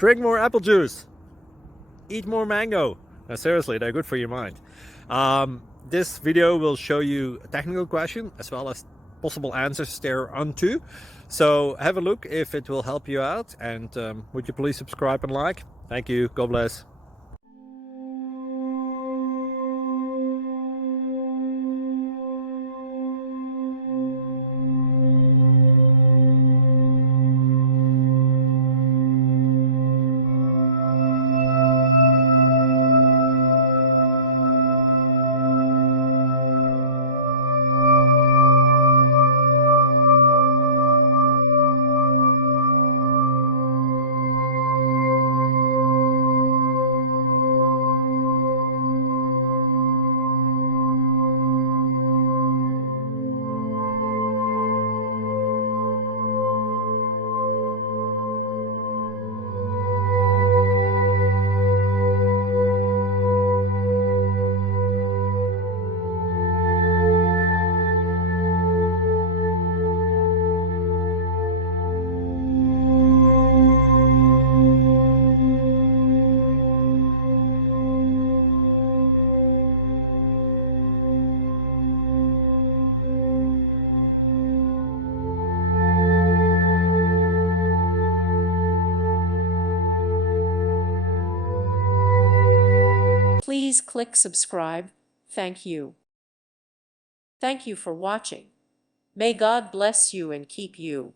Drink more apple juice. Eat more mango. Now, seriously, they're good for your mind. This video will show you a technical question as well as possible answers thereunto. So have a look if it will help you out, and would you please subscribe and like? Thank you. God bless. Please click subscribe. Thank you. Thank you for watching. May God bless you and keep you.